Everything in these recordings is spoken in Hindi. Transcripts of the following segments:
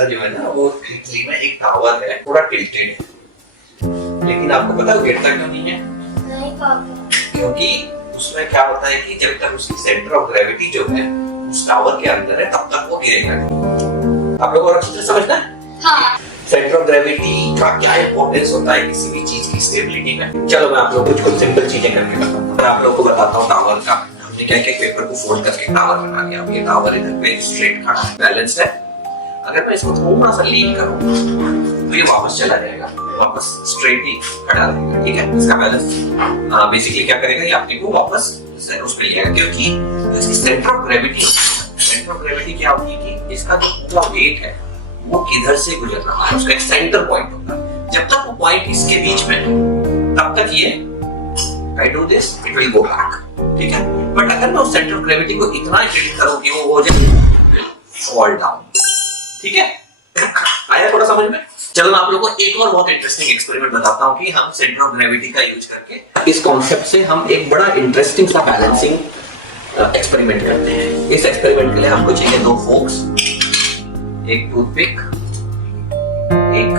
हिस्सा जो है ना वो इटली में एक टावर है, थोड़ा टिल्टेड है, लेकिन आपको पता है गिरता क्यों नहीं है? नहीं पापा। क्योंकि उसमें क्या होता है कि जब तक उसकी सेंटर ऑफ ग्रेविटी जो है उस टावर के अंदर है तब तक वो गिरेगा नहीं। आप लोगों को अच्छी तरह समझना है? हाँ। सेंटर ऑफ ग्रेविटी का क्या इंपॉर्टेंस होता है किसी भी चीज की स्टेबिलिटी में। चलो मैं आप लोगों को कुछ सिंपल चीजें करके बताता हूँ। मैं आप लोगों को बताता हूँ टावर का। हमने क्या क्या पेपर को फोल्ड करके टावर बना लिया। अब ये टावर इधर पे स्ट्रेट खड़ा है, बैलेंस्ड है। अगर मैं इसको थोड़ा सा लीन करूँ तो ये वापस चला जाएगा, वापस स्ट्रेट ही खड़ा रहेगा। ठीक है, इसका बैलेंस बेसिकली क्या करेगा, ये आपके को वापस उस पे ले जाएगा, क्योंकि इसकी सेंटर ऑफ ग्रेविटी क्या होती है कि इसका जो पूरा वेट है वो किधर से गुजर रहा है, उसका एक सेंटर पॉइंट होता है। जब तक वो पॉइंट इसके बीच में है तब तक ये I do this, it will go back. ठीक है, बट अगर मैं उस सेंटर ऑफ ग्रेविटी को इतना इंक्रीज करूं कि वो हो जाए फॉल डाउन। ठीक है, आया थोड़ा समझ में? चलो मैं आप लोगों को एक और बहुत इंटरेस्टिंग एक्सपेरिमेंट बताता हूं कि हम सेंटर ऑफ ग्रेविटी का यूज करके इस कॉन्सेप्ट से हम एक बड़ा इंटरेस्टिंग सा बैलेंसिंग एक्सपेरिमेंट करते हैं। इस एक्सपेरिमेंट के लिए हमको चाहिए 2 फोक्स, एक टूथपिक, एक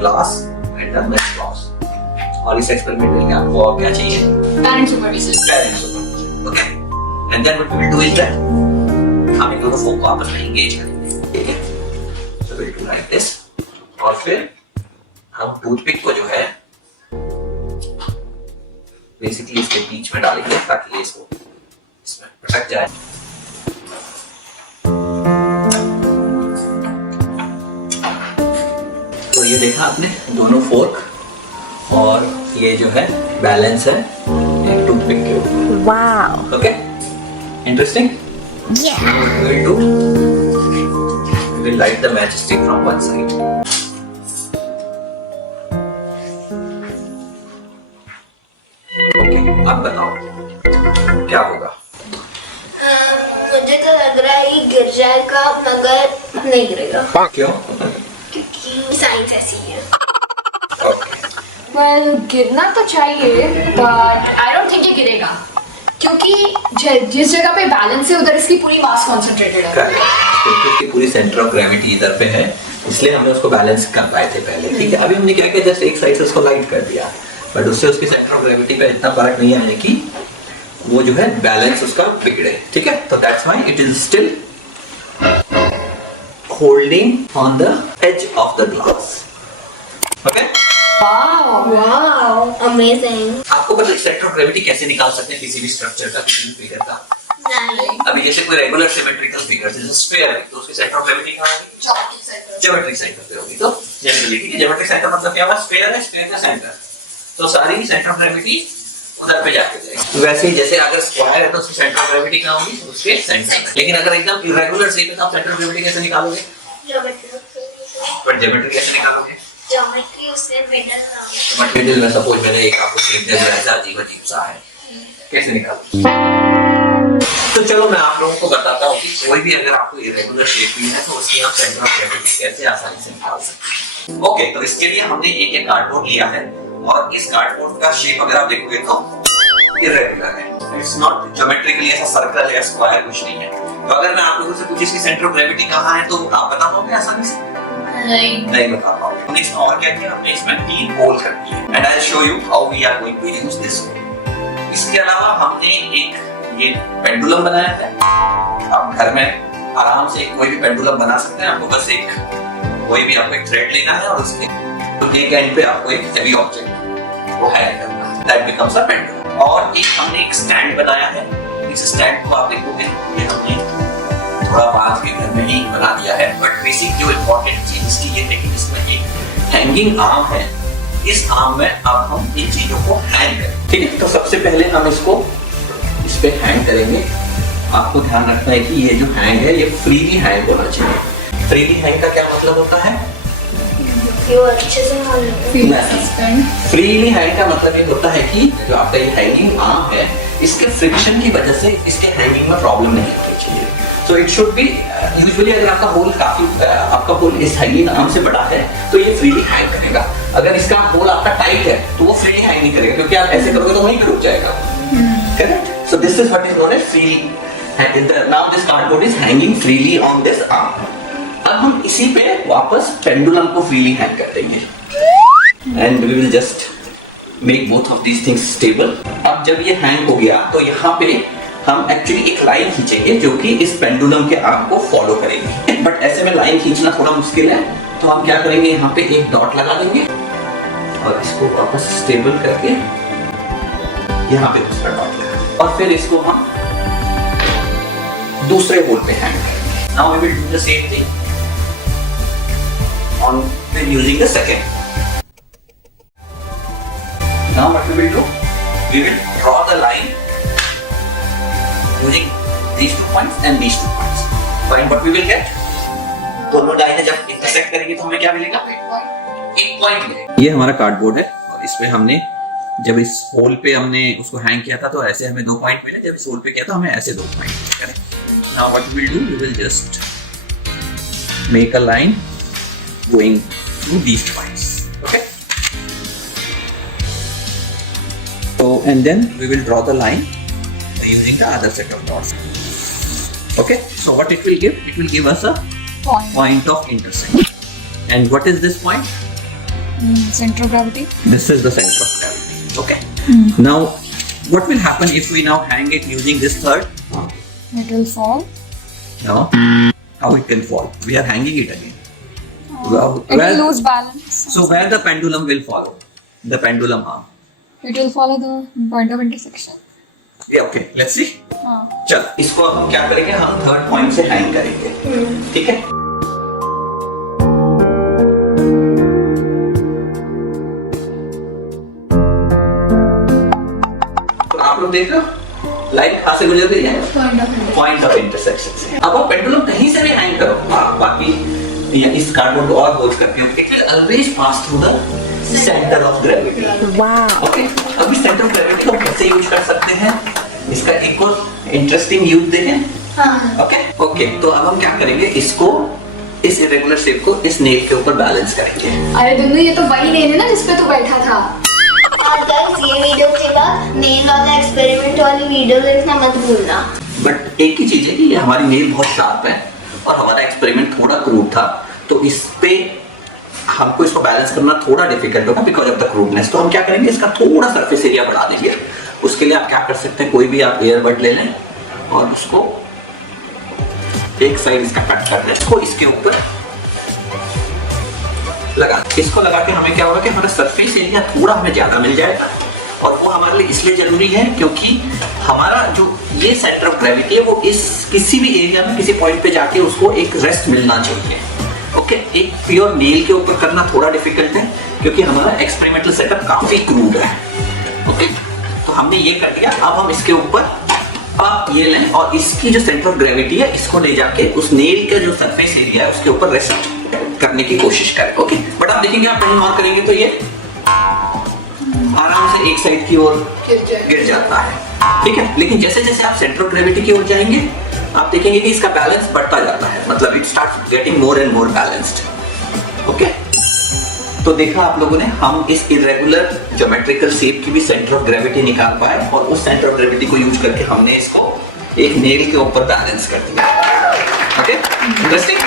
glass and a match box. और इस एक्सपेरिमेंट के लिए आपको और क्या चाहिए? Parent supervision. Okay, and then what we will do is that हम इन दोनों फोक को आपस में एंगेज करेंगे। ठीक है, so we will do like this. और फिर हम टूथपिक को जो है बेसिकली इसके बीच में डालेंगे ताकि ये इसको इसमें अटक जाए। तो ये देखा आपने दोनों फोर्क, और ये जो है बैलेंस है एक टूथपिक के ऊपर। Wow, okay, interesting. We'll do, we'll light the matchstick from one side. Okay, अब बताओ क्या होगा? मुझे तो लग रहा है गिर जाएगा मगर नहीं गिरेगा। क्यों? क्योंकि साइंस ऐसी है। Well, गिरना तो चाहिए, but I don't think ये गिरेगा, क्योंकि जिस जगह पे बैलेंस है उधर इसकी पूरी मास कॉन्सेंट्रेटेड है। क्योंकि इसकी पूरी सेंटर ऑफ ग्रेविटी इधर पे है, इसलिए हमने उसको बैलेंस कर पाए थे पहले। ठीक है, अभी हमने क्या किया, जस्ट एक साइड से उसको लाइट कर दिया, बट उससे उसकी सेंटर ऑफ ग्रेविटी पे इतना फर्क नहीं आने की वो जो है बैलेंस उसका बिगड़े। ठीक है, तो that's why it is still holding on the edge of the glass. Okay, wow, amazing. आपको पता है सेंटर ऑफ ग्रेविटी कैसे निकाल सकते हैं किसी भी स्ट्रक्चर का, किसी भी फिगर का? नहीं। अभी जैसे कोई रेगुलर सिमेट्रिकल फिगर जैसे स्फीयर है तो उसकी सेंटर ऑफ ग्रेविटी कहां है? ज्योमेट्रिक सेंटर पे होगी। तो जनरली ठीक है, ज्योमेट्रिक सेंटर मतलब क्या हुआ? स्फीयर है, स्फीयर का सेंटर, तो सारी सेंटर ऑफ ग्रेविटी उधर पे जाके जाएगी। वैसे ही जैसे अगर स्क्वायर है तो उसकी सेंटर ऑफ ग्रेविटी कहां होगी? उसके सेंटर पे। लेकिन अगर एकदम इरेगुलर शेप है तो आप सेंटर ऑफ ग्रेविटी कैसे निकालोगे? ज्योमेट्री कैसे निकालोगे? ज्योमेट्री उससे मिडिल में सपोज मैंने एक आपको शेप दिया है, ऐसा अजीब सा है, कैसे निकालोगे? तो चलो मैं आप लोगों को बताता हूँ कि कोई भी अगर आपको इरेगुलर शेप भी है तो उसकी आप सेंटर ऑफ ग्रेविटी कैसे आसानी से निकाल सकते हैं। ओके, तो इसके लिए हमने एक कार्डबोर्ड लिया है, और इस कार्डबोर्ड का शेप अगर आप देखोगे तो इरेगुलर है, इट्स नॉट ज्योमेट्रिकली ऐसा सर्कल या स्क्वायर कुछ नहीं है। तो अगर मैं आप लोगों से पूछूं इसकी सेंटर ऑफ ग्रेविटी कहाँ है तो आप बता पाओगे आसानी से? नहीं बता पाओगे। हमने इसमें और क्या किया, हमने इसमें 3 होल कर दिए, and I will show you how we are going to use this hole. इसके अलावा हमने एक ये पेंडुलम बनाया है। आप घर में आराम से कोई भी पेंडुलम बना सकते हैं। आपको बस कोई भी आपको एक थ्रेड लेना है और उसके एक एंड पे आपको एक हेवी ऑब्जेक्ट वो हैंग करना है, दैट बिकम्स अ पेंडुलम। और एक हमने एक स्टैंड बनाया है। इस स्टैंड को आप देखोगे ये हमने थोड़ा बांध के घर में ही बना दिया है, बट बेसिक जो इम्पोर्टेंट चीज इसकी ये है कि इसमें एक हैंगिंग आर्म है। इस आर्म में अब हम इन चीजों को हैंग करें। ठीक है, तो सबसे पहले हम इसको इस पे हैंग करेंगे। आपको ध्यान रखना है कि ये जो हैंग है ये फ्रीली हैंग होना चाहिए। फ्रीली हैंग का क्या मतलब होता है? अच्छे से फ्रीली हैंग का मतलब ये होता है कि जो आपका ये हैंगिंग आर्म है इसके फ्रिक्शन की वजह से इसके हैंगिंग में प्रॉब्लम नहीं होनी चाहिए। So it should be usually अगर आपका होल काफी आपका होल इस हैंगिंग आर्म से बड़ा है तो ये फ्रीली हैंग करेगा। अगर इसका होल आपका टाइट है तो वो फ्रीली हैंग नहीं करेगा, क्योंकि आप ऐसे करोगे तो वहीं पे रुक जाएगा। Correct? So this is what is known as free. Now this cardboard is hanging freely on this arm. अब अब हम इसी पे वापस पेंडुलम को फ्रीली हैंग कर देंगे and we will just make both of these things stable. अब जब ये हैंग हो गया तो यहाँ पे हम एक्चुअली एक लाइन खींचेंगे जो कि इस पेंडुलम के आर्क को फॉलो करेगी, बट ऐसे में लाइन खींचना थोड़ा मुश्किल है, तो हम क्या करेंगे, यहाँ पे एक डॉट लगा देंगे और इसको वापस स्टेबल करके यहाँ पे दूसरा डॉट लगा और फिर इसको हम दूसरे होल पे हैंग करेंगे। Now we will do the same thing on when using the second. Now what we will do? We will draw the line using these 2 points and these 2 points. Find what we will get. दोनों लाइनें जब इंटरसेक्ट करेंगी तो हमें क्या मिलेगा? एक पॉइंट मिलेगा। ये हमारा कार्डबोर्ड है और इस पे हमने जब इस होल पे हमने उसको हैंग किया था तो ऐसे हमें 2 पॉइंट मिले, जब इस होल पे किया था हमें ऐसे 2 पॉइंट मिले। Now what we will do? We will just make a line going through these points. Okay. So and then we will draw the line using the other set of dots. Okay. So what it will give? It will give us a point of intersection. And what is this point? Center of gravity. This is the center of gravity. Okay. Now, what will happen if we now hang it using this third? It will fall. No. How it can fall? We are hanging it again. It will lose balance. So where the pendulum will follow? The pendulum arm. It will follow the point of intersection. Yeah, okay. Let's see. चल इसको अब हम क्या करेंगे, हम थर्ड पॉइंट से हैंग करेंगे, ठीक है। तो आप लोग देख रहे हो लाइन कहाँ से गुजर रही है? पॉइंट ऑफ इंटरसेक्शन से। अब आप पेंडुलम कहीं से भी हैंग करो, बाकी या इस कार्डबोर्ड को और होल्ड करके it will always pass through the centre of gravity. Wow. Okay, अब इस सेंटर ऑफ ग्रेविटी को कैसे यूज कर सकते हैं, इसका एक और इंटरेस्टिंग यूज देखें। ओके, तो अब हम क्या करेंगे, इसको इस इरेगुलर शेप को इस नेल के ऊपर बैलेंस करेंगे। अरे दुन्नू, ये तो वही नेल है ना जिस पे तू बैठा था। और गाइस, ये वीडियो के बाद नेल वाला एक्सपेरिमेंट वाली वीडियो देखना मत भूलना। बट एक ही चीज है कि ये हमारी नेल बहुत शार्प है और हमारा एक्सपेरिमेंट थोड़ा क्रूड था, तो इस पे हमको इसको बैलेंस करना थोड़ा डिफिकल्ट होगा बिकॉज ऑफ द क्रूडनेस। तो हम क्या करेंगे, इसका थोड़ा सरफेस एरिया बढ़ा देंगे। उसके लिए आप क्या कर सकते हैं, कोई भी आप एयरबड ले लें और उसको एक साइड इसका कट कर दें, इसको इसके ऊपर लगा, इसको लगा के हमें क्या होगा कि हमारा सरफेस एरिया थोड़ा हमें ज्यादा मिल जाएगा। और वो हमारे लिए इसलिए जरूरी है क्योंकि हमारा जो ये सेंटर ऑफ ग्रेविटी है वो इस किसी भी एरिया में किसी पॉइंट पे जाके उसको एक रेस्ट मिलना चाहिए। ओके, एक प्योर नेल के ऊपर करना थोड़ा डिफिकल्ट है क्योंकि हमारा एक्सपेरिमेंटल सेटअप काफी क्रूड है। ओके, तो हमने ये कर दिया। अब हम इसके ऊपर आप ये लें और इसकी जो सेंटर ऑफ ग्रेविटी है इसको ले जाके उस नेल का जो सरफेस एरिया है उसके ऊपर रेस्ट करने की कोशिश करें। ओके, बट आप देखेंगे आप कहीं और करेंगे तो ये आराम से एक साइड की ओर गिर जाता है, ठीक है। लेकिन जैसे जैसे आप सेंटर ऑफ ग्रेविटी की ओर जाएंगे आप देखेंगे कि इसका बैलेंस बढ़ता जाता है, मतलब it starts getting more and more balanced. Okay, तो देखा आप लोगों ने, हम इस इरेगुलर ज्योमेट्रिकल शेप की भी सेंटर ऑफ ग्रेविटी निकाल पाए और उस सेंटर ऑफ ग्रेविटी को यूज करके हमने इसको एक नेल के ऊपर बैलेंस कर दिया। Okay, interesting.